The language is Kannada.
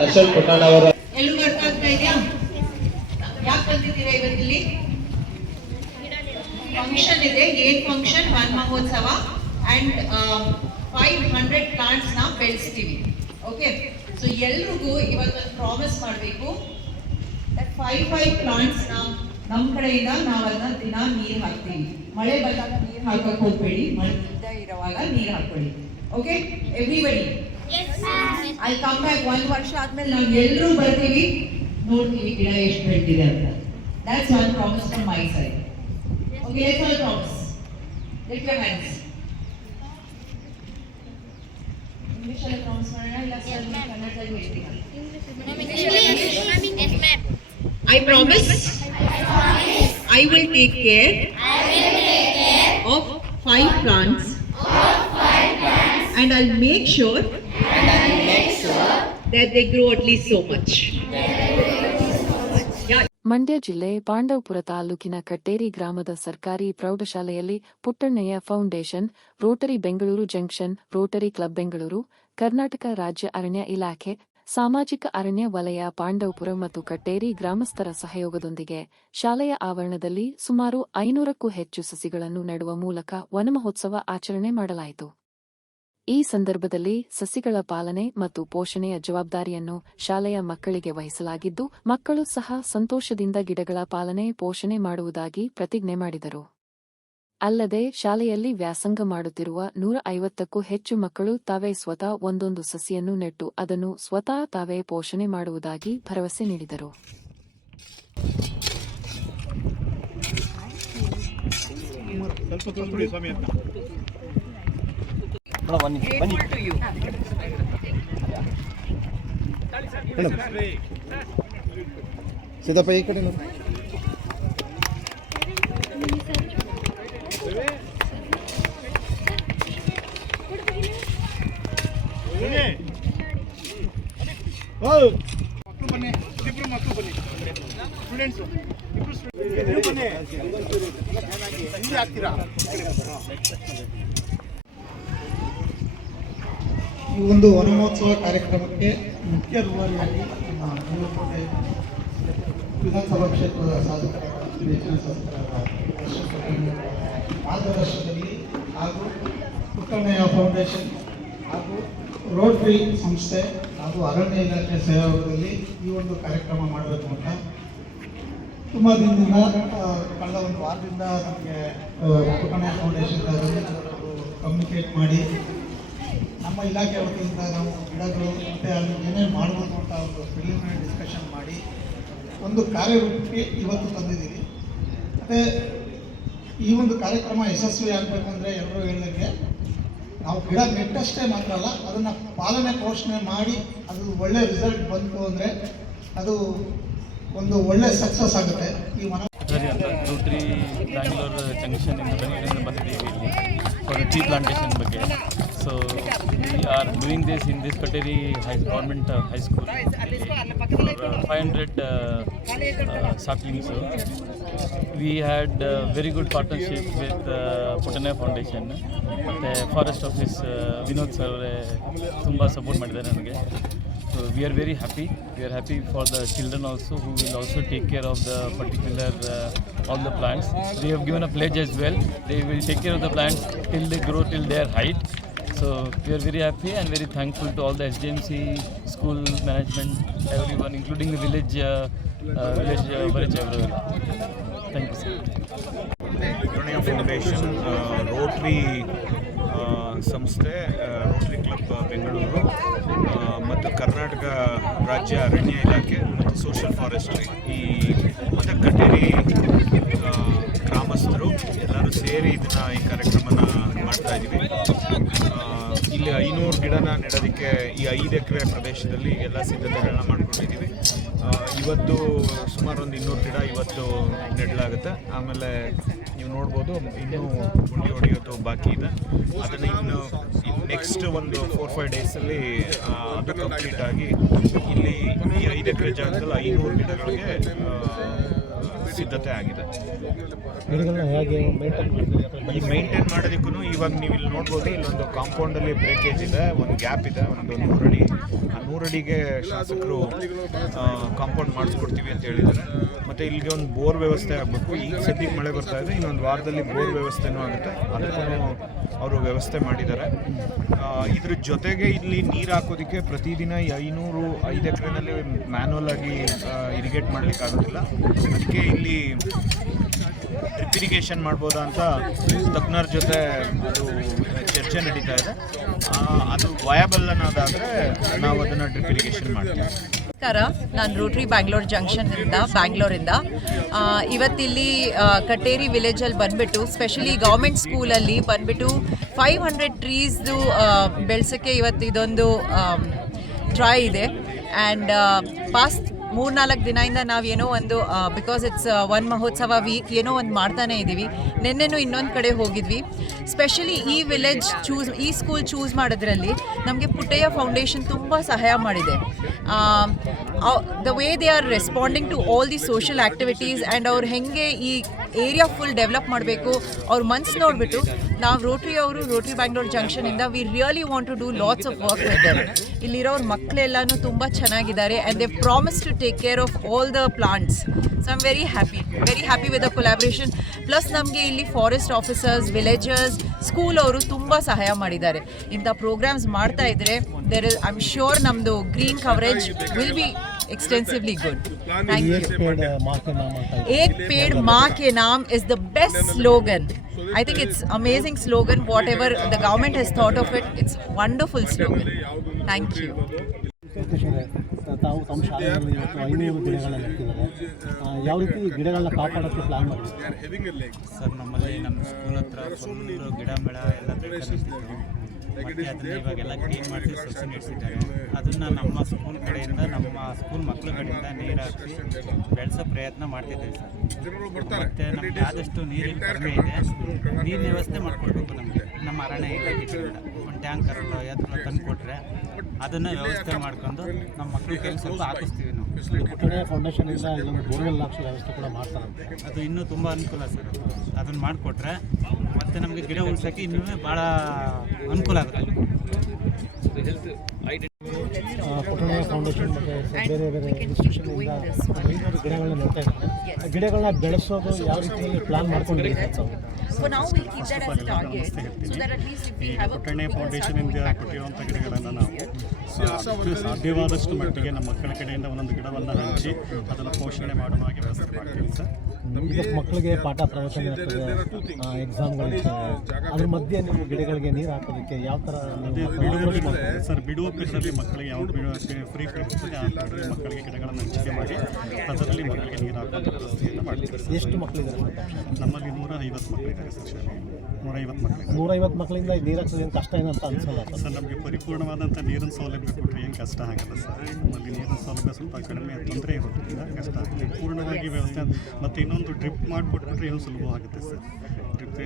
ದರ್ಶನ್ ಪುಟ್ಟಣ್ಣ ಅವರ ಎಲ್ಲರೂ ಅರ್ಥ ಆಗ್ತಾ ಇದೆಯಾ? ಯಾಕೆ ಬಂದಿದ್ದೀರಾ ಇವತ್ತಿಲ್ಲಿ? ಫಂಕ್ಷನ್ ಇದೆ. ಏನ್ ಫಂಕ್ಷನ್? ವನ ಮಹೋತ್ಸವ ಅಂಡ್ 500 ಪ್ಲಾಂಟ್ಸ್ ನ ಬೆಳೆಸ್ತೀವಿ. ಓಕೆ, ಸೊ ಎಲ್ರಿಗೂ ಇವತ್ತೊಂದು ಪ್ರಾಮಿಸ್ ಮಾಡಬೇಕು. 5 ಪ್ಲಾಂಟ್ಸ್ ನಮ್ಮ ಕಡೆಯಿಂದ ನಾವನ್ನ ದಿನ ನೀರು ಹಾಕ್ತೀವಿ. ಮಳೆ ಬಂದಾಗ ನೀರು ಹಾಕಕ್ ಹೋಗ್ಬೇಡಿ, ಮಳೆ ಇದ್ದ ಇರುವಾಗ ನೀರು ಹಾಕೊಳ್ಳಿ. Okay everybody, I come back 1 ವರ್ಷ ಆದ್ಮೇಲೆ ನಾವು ಎಲ್ಲರೂ ಬರ್ತೀವಿ, ನೋಡ್ತೀವಿ ಗಿಡ ಎಷ್ಟು ಬೆಳೆದಿದೆ ಅಂತ. That's one promise from my side. Okay, let's all promise. Lift your hands. English ಅಲ್ಲಿ ಪ್ರಾಮಿಸ್ ಮಾಡೋಣ ಇಲ್ಲ ಕನ್ನಡದಲ್ಲಿ ಹೇಳ್ತೀರಾ? I promise I will take care of 5 plants and I'll make sure that they grow at least so much. Mandya ಜಿಲ್ಲೆ ಪಾಂಡವಪುರ ತಾಲೂಕಿನ ಕಟ್ಟೇರಿ ಗ್ರಾಮದ ಸರ್ಕಾರಿ ಪ್ರೌಢಶಾಲೆಯಲ್ಲಿ Puttannaiah foundation, Rotary Bengaluru junction, Rotary club Bengaluru, Karnataka ರಾಜ್ಯ ಅರಣ್ಯ ಇಲಾಖೆ, ಸಾಮಾಜಿಕ ಅರಣ್ಯ ವಲಯ ಪಾಂಡವಪುರ ಮತ್ತು ಕಟ್ಟೇರಿ ಗ್ರಾಮಸ್ಥರ ಸಹಯೋಗದೊಂದಿಗೆ ಶಾಲೆಯ ಆವರಣದಲ್ಲಿ ಸುಮಾರು 500ಕ್ಕೂ ಹೆಚ್ಚು ಸಸಿಗಳನ್ನು ನೆಡುವ ಮೂಲಕ ವನಮಹೋತ್ಸವ ಆಚರಣೆ ಮಾಡಲಾಯಿತು. ಈ ಸಂದರ್ಭದಲ್ಲಿ ಸಸಿಗಳ ಪಾಲನೆ ಮತ್ತು ಪೋಷಣೆಯ ಜವಾಬ್ದಾರಿಯನ್ನು ಶಾಲೆಯ ಮಕ್ಕಳಿಗೆ ವಹಿಸಲಾಗಿದ್ದು, ಮಕ್ಕಳು ಸಹ ಸಂತೋಷದಿಂದ ಗಿಡಗಳ ಪಾಲನೆ ಪೋಷಣೆ ಮಾಡುವುದಾಗಿ ಪ್ರತಿಜ್ಞೆ ಮಾಡಿದರು. ಅಲ್ಲದೆ ಶಾಲೆಯಲ್ಲಿ ವ್ಯಾಸಂಗ ಮಾಡುತ್ತಿರುವ 150ಕ್ಕೂ ಹೆಚ್ಚು ಮಕ್ಕಳು ತಾವೇ ಸ್ವತಃ ಒಂದೊಂದು ಸಸಿಯನ್ನು ನೆಟ್ಟು ಅದನ್ನು ಸ್ವತಃ ತಾವೇ ಪೋಷಣೆ ಮಾಡುವುದಾಗಿ ಭರವಸೆ ನೀಡಿದರು. ಸಿದ್ದಪ್ಪ ಈ ಕಡೆ ನೋಡಿ. ಈ ಒಂದು ವನಮಹೋತ್ಸವ ಕಾರ್ಯಕ್ರಮಕ್ಕೆ ಮುಖ್ಯ ರೂವಾರಿಯಾಗಿ ನಮ್ಮ ಮೇಲುಕೋಟೆ ವಿಧಾನಸಭಾ ಕ್ಷೇತ್ರದ ಶಾಸಕರಾದ ನೆಚ್ಚಿನ ಶಾಸಕರಾದ ಮಾರ್ಗದರ್ಶನದಲ್ಲಿ ಹಾಗೂ ಪುಟ್ಟಣ್ಣಯ್ಯ ಫೌಂಡೇಶನ್ ಹಾಗೂ ರೋಟರಿ ಸಂಸ್ಥೆ ಹಾಗೂ ಅರಣ್ಯ ಇಲಾಖೆ ಸಹಯೋಗದಲ್ಲಿ ಈ ಒಂದು ಕಾರ್ಯಕ್ರಮ ಮಾಡಬೇಕು ಅಂತ ತುಂಬ ದಿನದಿಂದ ಕಳೆದ ಒಂದು ವಾರದಿಂದ ನಮಗೆ ಪುಟ್ಟಣ್ಣಯ್ಯ ಫೌಂಡೇಶನ್ ಕಮ್ಯುನಿಕೇಟ್ ಮಾಡಿ ನಮ್ಮ ಇಲಾಖೆ ವತಿಯಿಂದ ನಾವು ಗಿಡಗಳು ಮತ್ತು ಅಲ್ಲಿ ಏನೇನು ಮಾಡಬೇಕು ಅಂತ ಒಂದು ಪ್ರಿಲಿಮಿನರಿ ಡಿಸ್ಕಷನ್ ಮಾಡಿ ಒಂದು ಕಾರ್ಯರೂಪಕ್ಕೆ ಇವತ್ತು ತಂದಿದ್ದೀವಿ. ಮತ್ತು ಈ ಒಂದು ಕಾರ್ಯಕ್ರಮ ಯಶಸ್ವಿ ಆಗಬೇಕಂದ್ರೆ ಎಲ್ಲರೂ ಹೇಳಿದಂಗೆ ನಾವು ಗಿಡ ನೆಟ್ಟಷ್ಟೇ ಮಾತ್ರ ಅಲ್ಲ, ಅದನ್ನು ಪಾಲನೆ ಪೋಷಣೆ ಮಾಡಿ ಅದು ಒಳ್ಳೆ ರಿಸಲ್ಟ್ ಬಂತು ಅಂದರೆ ಅದು ಒಂದು ಒಳ್ಳೆ ಸಕ್ಸಸ್ ಆಗುತ್ತೆ. ಈ ಮನ ರೋಟರಿ ಬ್ಯಾಂಗ್ಳೂರ್ ಜಂಕ್ಷನ್ ಇಂದ ಬೆಂಗಳೂರಿಂದ ಬಂದಿದ್ದೀವಿ ಇಲ್ಲಿ ಫಾರ್ ಟ್ರೀ ಪ್ಲಾಂಟೇಶನ್ ಬಗ್ಗೆ. So we are doing this in this Kateri government high school for 500 saplings. We had very good partnership with Puttanaya Foundation. The Forest Office Vinod sir tumba support ಮಾಡಿದ್ದಾರೆ ನನಗೆ. So we are very happy. We are happy for the children also, who will also take care of the particular all the plants. They have given a pledge as well. They will take care of the plants till they grow till their height. So we are very happy and very thankful to all the SDMC school management, everyone, including the village village everyone. Thank you, sir. Puttannaiah foundation, Rotary ಸಂಸ್ಥೆ, ರೋಟರಿ ಕ್ಲಬ್ ಬೆಂಗಳೂರು ಮತ್ತು ಕರ್ನಾಟಕ ರಾಜ್ಯ ಅರಣ್ಯ ಇಲಾಖೆ ಮತ್ತು ಸೋಷಿಯಲ್ ಫಾರೆಸ್ಟ್ರಿ ಮತ್ತು ಕಟೇರಿ ಗ್ರಾಮಸ್ಥರು ಎಲ್ಲರೂ ಸೇರಿ ಈ ಕಾರ್ಯಕ್ರಮನ ಮಾಡ್ತಾ ಇದ್ದೀವಿ. ಇಲ್ಲಿ 500 ಗಿಡನ ನೆಡೋದಕ್ಕೆ ಈ 5 ಎಕರೆ ಪ್ರದೇಶದಲ್ಲಿ ಎಲ್ಲ ಸಿದ್ಧತೆಗಳನ್ನ ಮಾಡ್ಕೊಂಡಿದ್ದೀವಿ. ಇವತ್ತು ಸುಮಾರು ಒಂದು 200 ಗಿಡ ಇವತ್ತು ನೆಡಲಾಗುತ್ತೆ. ಆಮೇಲೆ ನೀವು ನೋಡ್ಬೋದು ಇನ್ನೂ ಗುಂಡಿ ಹೊಡೆಯೋದು ಬಾಕಿ ಇದೆ. ಅದನ್ನು ಇನ್ನು ನೆಕ್ಸ್ಟ್ ಒಂದು 4-5 ಡೇಸಲ್ಲಿ ಅದು ಕಂಪ್ಲೀಟ್ ಆಗಿ ಇಲ್ಲಿ ಈ 5 ಎಕರೆ ಜಾಗದಲ್ಲಿ 500 ಗಿಡಗಳಿಗೆ ಸಿದ್ಧತೆ ಆಗಿದೆ. ಈ ಮೇಂಟೈನ್ ಮಾಡೋದಕ್ಕೂ ಇವಾಗ ನೀವು ಇಲ್ಲಿ ನೋಡ್ಬೋದು, ಇಲ್ಲೊಂದು ಕಾಂಪೌಂಡಲ್ಲಿ ಬ್ರೇಕೇಜ್ ಇದೆ, ಒಂದು ಗ್ಯಾಪ್ ಇದೆ, ಒಂದು 100 ಅಡಿ. ಆ 100 ಆಲ್ರೆಡಿಗೆ ಶಾಸಕರು ಕಾಂಪೌಂಡ್ ಮಾಡಿಸ್ಕೊಡ್ತೀವಿ ಅಂತ ಹೇಳಿದ್ದಾರೆ. ಮತ್ತು ಇಲ್ಲಿಗೆ ಒಂದು ಬೋರ್ ವ್ಯವಸ್ಥೆ ಆಗಬೇಕು. ಈಗ ಸದ್ಯಕ್ಕೆ ಮಳೆ ಬರ್ತಾ ಇದೆ, ಇನ್ನೊಂದು ವಾರದಲ್ಲಿ ಬೋರ್ ವ್ಯವಸ್ಥೆನೂ ಆಗುತ್ತೆ, ಅದಕ್ಕೂ ಅವರು ವ್ಯವಸ್ಥೆ ಮಾಡಿದ್ದಾರೆ. ಇದ್ರ ಜೊತೆಗೆ ಇಲ್ಲಿ ನೀರು ಹಾಕೋದಕ್ಕೆ ಪ್ರತಿದಿನ 5 ಎಕರೆನಲ್ಲಿ ಮ್ಯಾನ್ಯಲ್ ಆಗಿ ಇರಿಗೇಟ್ ಮಾಡಲಿಕ್ಕಾಗೋದಿಲ್ಲ. ಅದಕ್ಕೆ ಇಲ್ಲಿ ಡ್ರಿಪ್ ಇರಿಗೇಷನ್ ಮಾಡ್ಬೋದಾ ಅಂತ ತಜ್ಞರ ಜೊತೆ ಅದು ಚರ್ಚೆ ನಡೀತಾ ಇದೆ. ಅದು ವಯಬಲ್ ಅನ್ನೋದಾದರೆ ನಾವು ಅದನ್ನು ಡ್ರಿಪ್ ಇರಿಗೇಷನ್ ಮಾಡ್ತೀವಿ. ನಮಸ್ಕಾರ, ನಾನು ರೋಟರಿ ಬ್ಯಾಂಗ್ಳೂರ್ ಜಂಕ್ಷನ್ನಿಂದ ಬ್ಯಾಂಗ್ಳೂರಿಂದ ಇವತ್ತಿಲ್ಲಿ ಕಟೇರಿ ವಿಲೇಜಲ್ಲಿ ಬಂದುಬಿಟ್ಟು ಸ್ಪೆಷಲಿ ಗೌರ್ಮೆಂಟ್ ಸ್ಕೂಲಲ್ಲಿ ಬಂದುಬಿಟ್ಟು 500 ಟ್ರೀಸ್ದು ಬೆಳೆಸೋಕ್ಕೆ ಇವತ್ತು ಇದೊಂದು ಟ್ರೈ ಇದೆ. ಆ್ಯಂಡ್ ಪಾಸ್ಟ್ 3-4 ದಿನದಿಂದ ನಾವೇನೋ ಒಂದು ಬಿಕಾಸ್ ಇಟ್ಸ್ ವನ್ ಮಹೋತ್ಸವ ವೀಕ್ ಏನೋ ಒಂದು ಮಾಡ್ತಾನೆ ಇದ್ದೀವಿ. ನಿನ್ನೆನೂ ಇನ್ನೊಂದು ಕಡೆ ಹೋಗಿದ್ವಿ. ಸ್ಪೆಷಲಿ ಈ ವಿಲೇಜ್ ಈ ಸ್ಕೂಲ್ ಚೂಸ್ ಮಾಡೋದ್ರಲ್ಲಿ ನಮಗೆ ಪುಟ್ಟಯ್ಯ ಫೌಂಡೇಶನ್ ತುಂಬ ಸಹಾಯ ಮಾಡಿದೆ. The way they are responding to all the social activities and ಅವ್ರು ಹೇಗೆ ಈ ಏರಿಯಾ ಫುಲ್ ಡೆವಲಪ್ ಮಾಡಬೇಕು ಅವ್ರ ಮನ್ಸು ನೋಡಿಬಿಟ್ಟು ನಾವು ರೋಟರಿ ಬ್ಯಾಂಗ್ಳೂರ್ ಜಂಕ್ಷನಿಂದ we really want to do lots of work with them. ಇಲ್ಲಿರೋರ ಮಕ್ಕಳೆಲ್ಲನೂ ತುಂಬ ಚೆನ್ನಾಗಿದ್ದಾರೆ and they promise to take care of all the plants. So I am very happy with the collaboration. Plus ನಮಗೆ ಇಲ್ಲಿ ಫಾರೆಸ್ಟ್ ಆಫೀಸರ್ಸ್, ವಿಲೇಜರ್ಸ್, ಸ್ಕೂಲ್ ಅವರು ತುಂಬ ಸಹಾಯ ಮಾಡಿದ್ದಾರೆ. ಇಂಥ ಪ್ರೋಗ್ರಾಮ್ಸ್ ಮಾಡ್ತಾ ಇದ್ದರೆ ಐ ಆಮ್ ಶ್ಯೂರ್ ನಮ್ಮದು green coverage will be extensively good. Thank you. Ek ped maa ke naam is the best slogan. I think it's amazing slogan. Whatever the government has thought of it, it's wonderful slogan. Thank you. ತಾವು ತಮ್ಮ ಶಾಲೆಯಲ್ಲಿ ಇವತ್ತು 500 ಗಿಡಗಳನ್ನ ನೆಟ್ಟಿದ್ದಾರೆ. ಯಾವ ರೀತಿ ಗಿಡಗಳನ್ನ ಕಾಪಾಡೋಕ್ಕೆ ಪ್ಲಾನ್ ಮಾಡಿದ್ದೀವಿ? ಸರ್, ನಮ್ಮಲ್ಲಿ ನಮ್ಮ ಸ್ಕೂಲ್ ಹತ್ರ ಫುಲ್ಲು ಗಿಡ ಮೇಳ ಎಲ್ಲ ಬೆಳೆದಿರ್ತೀವಿ. ಮತ್ತು ಅದನ್ನು ಇವಾಗೆಲ್ಲ ಕ್ಲೀನ್ ಮಾಡಿಸಿ ಸಸಿ ನೆಡ್ಸಿದ್ದಾರೆ. ಅದನ್ನು ನಮ್ಮ ಸ್ಕೂಲ್ ಕಡೆಯಿಂದ, ನಮ್ಮ ಸ್ಕೂಲ್ ಮಕ್ಕಳ ಕಡೆಯಿಂದ ನೀರು ಹಾಕಿ ಬೆಳೆಸೋ ಪ್ರಯತ್ನ ಮಾಡ್ತಿದ್ದೀವಿ ಸರ್. ಮತ್ತು ನಮಗೆ ಆದಷ್ಟು ನೀರಿನ ಕಡಿಮೆ ಇದೆ, ನೀರಿನ ವ್ಯವಸ್ಥೆ ಮಾಡಿಕೊಡ್ಬೇಕು ನಮಗೆ. ನಮ್ಮ ಅರಣ್ಯ ಇಲಾಖೆಯಿಂದ ಒಂದು ಟ್ಯಾಂಕರ್ ಯಾವ್ದು ತಂದು ಕೊಟ್ಟರೆ ಅದನ್ನು ವ್ಯವಸ್ಥೆ ಮಾಡ್ಕೊಂಡು ನಮ್ಮ ಮಕ್ಕಳ ಕೈಲಿ ಸ್ವಲ್ಪ ಹಾಕಿಸ್ತೀವಿ ನಾವು. ಪುಟ್ಟಣ್ಯ ಫೌಂಡೇಶನಿಂದ ಇದೊಂದು ಬೋರ್ವೆಲ್ ಹಾಕ್ಸೋ ವ್ಯವಸ್ಥೆ ಕೂಡ ಮಾಡ್ತಾರಂತೆ. ಅದು ಇನ್ನೂ ತುಂಬ ಅನುಕೂಲ ಸರ್. ಅದನ್ನು ಮಾಡಿಕೊಟ್ರೆ ಮತ್ತು ನಮಗೆ ಗಿಡ ಉಳಿಸೋಕ್ಕೆ ಇನ್ನೂ ಭಾಳ ಅನುಕೂಲ ಆಗುತ್ತೆ. ಪುಟ್ಟಣ್ಯ ಫೌಂಡೇಶನ್ ಮತ್ತು ಬೇರೆ ಇನ್ಸ್ಟಿಟ್ಯೂಷನಿಂದ 500 ಗಿಡಗಳನ್ನ ನೆಡ್ತಾ ಇದ್ದಾರೆ. ಗಿಡಗಳನ್ನ ಬೆಳೆಸೋದು ಯಾವ ರೀತಿಯಲ್ಲಿ ಪ್ಲಾನ್ ಮಾಡ್ಕೊಂಡಿದ್ದೀವಿ ತಾವು? So now we'll keep that as a target so that at least if we have a ಪುಟ್ಟಣ್ಯ ಫೌಂಡೇಶನಿಂದ ಕೊಟ್ಟಿರುವಂಥ ಗಿಡಗಳನ್ನು ನಾವು ಸಾಧ್ಯವಾದಷ್ಟು ಮಟ್ಟಿಗೆ ನಮ್ಮ ಮಕ್ಕಳ ಕಡೆಯಿಂದ ಒಂದೊಂದು ಗಿಡವನ್ನು ಹಂಚಿ ಅದನ್ನು ಪೋಷಣೆ ಮಾಡುವ ಹಾಗೆ ವ್ಯವಸ್ಥೆ ಮಾಡ್ತೀವಿ ಸರ್. ಈಗ ಮಕ್ಕಳಿಗೆ ಪಾಠ ಪ್ರವಚನ ಇರ್ತದೆ, ಎಕ್ಸಾಮ್ಗಳಿರ್ತವೆ, ಅದ್ರ ಮಧ್ಯೆ ನೀವು ಗಿಡಗಳಿಗೆ ನೀರು ಹಾಕೋದಕ್ಕೆ ಯಾವ ಥರ ಸರ್ ಬಿಡುವ ಪೀರಿಯಡಲ್ಲಿ ಮಕ್ಕಳಿಗೆ ಯಾವ ಫ್ರೀ ಇರ್ತದೆ ಆ ಮಕ್ಕಳಿಗೆ ಗಿಡಗಳನ್ನು ಹಂಚಿಕೆ ಮಾಡಿ ಅದರಲ್ಲಿ ಮಕ್ಕಳಿಗೆ ನೀರು ಹಾಕುವಂಥ ವ್ಯವಸ್ಥೆಯನ್ನು ಮಾಡ್ತೀವಿ. ಎಷ್ಟು ಮಕ್ಕಳಿದ್ದಾರೆ ನಮ್ಮಲ್ಲಿ 150 ಮಕ್ಕಳಿದ್ದಾರೆ ಸರ್. ಶಾಲೆಯಲ್ಲಿ 150 ಮಕ್ಕಳಿದ್ದಾರೆ. 150 ಮಕ್ಕಳಿಂದ ನೀರು ಹಾಕೋದೇನು ಕಷ್ಟ ಏನಂತ ಅನಿಸಲ್ಲ ಸರ್. ನಮಗೆ ಪರಿಪೂರ್ಣವಾದಂಥ ನೀರಿನ ಸೌಲಭ್ಯ ಕೊಟ್ಟರೆ ಏನು ಕಷ್ಟ ಆಗಲ್ಲ ಸರ್. ನಮ್ಮಲ್ಲಿ ನೀರಿನ ಸೌಲಭ್ಯ ಸ್ವಲ್ಪ ಕಡಿಮೆ ತೊಂದರೆ ಇರೋದ್ರಿಂದ ಕಷ್ಟ ಆಗುತ್ತೆ. ಪೂರ್ಣವಾಗಿ ವ್ಯವಸ್ಥೆ ಮತ್ತು ಇನ್ನೊಂದು ಡ್ರಿಪ್ ಮಾಡಿಕೊಟ್ಬಿಟ್ರೆ ಇನ್ನೂ ಸುಲಭವಾಗುತ್ತೆ ಸರ್. ಡ್ರಿಪ್